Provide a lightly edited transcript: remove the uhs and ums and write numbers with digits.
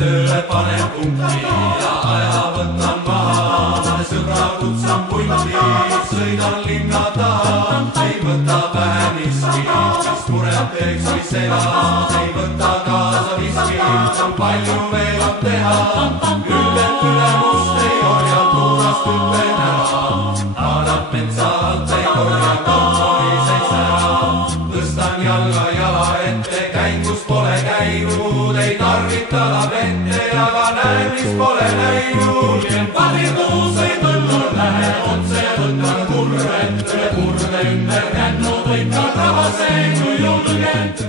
Tööle panen punkti ja aja võtan maha, sõbra kutsan punti, sõidan linna taha. Ei võta pähe miski, mis muret teeks või sega, ei võta kaasa viski, palju veel on teha. Ülbet ülemust ei orja, tuurast hüppen ära, annab metsa alt ei korja, kontoriseis ära. Tõstan jalga jala ette, käin kus pole käinud, ei tarvitada vette, aga näen, mis pole näinud. Parirduuseid põllul lähe otse, võtan kurve, üle kurve ümber kännud, võid ka rahaseid kui julgelt.